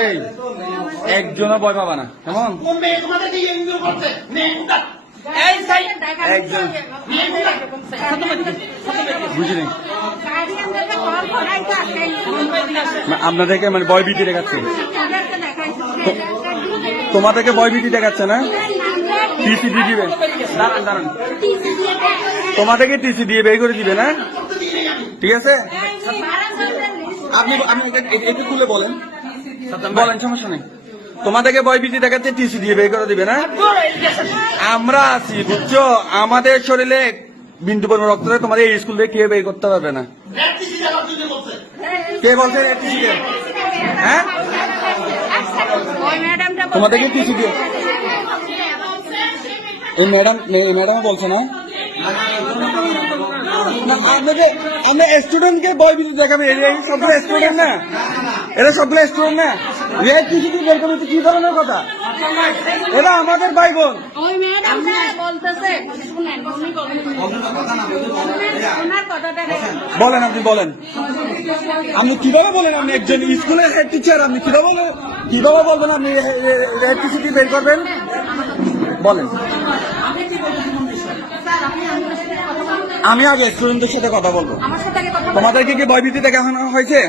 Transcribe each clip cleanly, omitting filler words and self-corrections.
এই একজনও ভয় পাবা না, কেমন? একজন বুঝিনি আপনাদেরকে মানে ভয় ভীতি দেখাচ্ছে, তোমাদেরকে ভয় ভীতি দেখাচ্ছে না? টিসি দিয়ে দিবে, দাঁড়ান দাঁড়ান, তোমাদেরকে টিসি দিয়ে বের করে দিবে না? ঠিক আছে, আপনি আপনি একটু খুলে বলেন, বলেন, সমস্যা নেই। তোমাদেরকে ভয় ভীতি দেখাচ্ছে, টিসি দিয়ে বের করে দিবে না? আমরা আছি, বুঝছো? আমাদের শরীরে বিন্দু পরিমাণ রক্ত থাকে, তোমাদের এই স্কুল থেকে কেউ বের করতে পারবে না। কে বলছে হ্যাঁ? তোমাদেরকে টিসি দিয়ে এই ম্যাডাম বলছে না? আমরা স্টুডেন্টকে বই বিদ্যুৎ দেখাবে, সবগুলো স্টুডেন্ট না, এরা সবগুলো স্টুডেন্ট না, বের করবে কি ধরনের কথা? এরা আমাদের ভাই বোন। বলেন, আপনি বলেন, আপনি কিভাবে বলেন? আপনি একজন স্কুলের হেড টিচার, আপনি কিভাবে বলবেন আপনি ইলেকট্রিসিটি বের করবেন? বলেন। আমি আগে স্টুডেন্টদের সাথে কথা বলবো। তোমাদেরকে কি ভয়ভীতি দেখানো হয়েছে?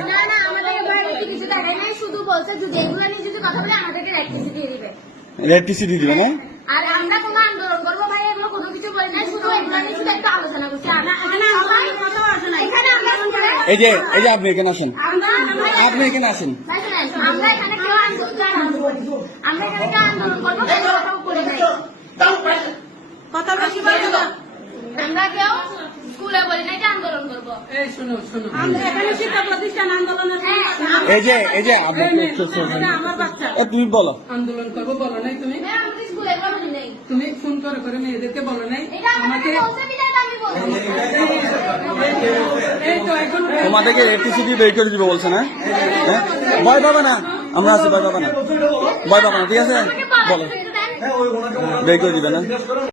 ইলেকট্রিসিটি দিবে না? আর আমরা কোনো আন্দোলন করবো ভাই, এগুলো কোনো কিছু বলি না, শুধু এগুলো নিয়ে শুধু একটা আলোচনা করছি। এই যে আপনি এখানে আসেন, আপনি এখানে আসেন। আমরা এখানে কেউ আন্দোলন করবো, কথা বেশি বলবো না। আমরা কেউ স্কুলে বলি না যে আন্দোলন করবো। আমরা এখানে শিক্ষা প্রতিষ্ঠান আন্দোলনের এই যে আমার বাচ্চা তুমি বলো আন্দোলন করবো, বলো নাই তুমি? আমাদের স্কুলে বলি নাই, তুমি ফোন করে মেয়েদেরকে বলো নাই? আমাকে এই তো এখন তোমাদেরকে ইলেকট্রিসিটি বের করে দিবে বলছে না? ভয় পাবে না, আমরা আছি, ভয় পাবে না, ঠিক আছে? বলো, বের করে দিবে না?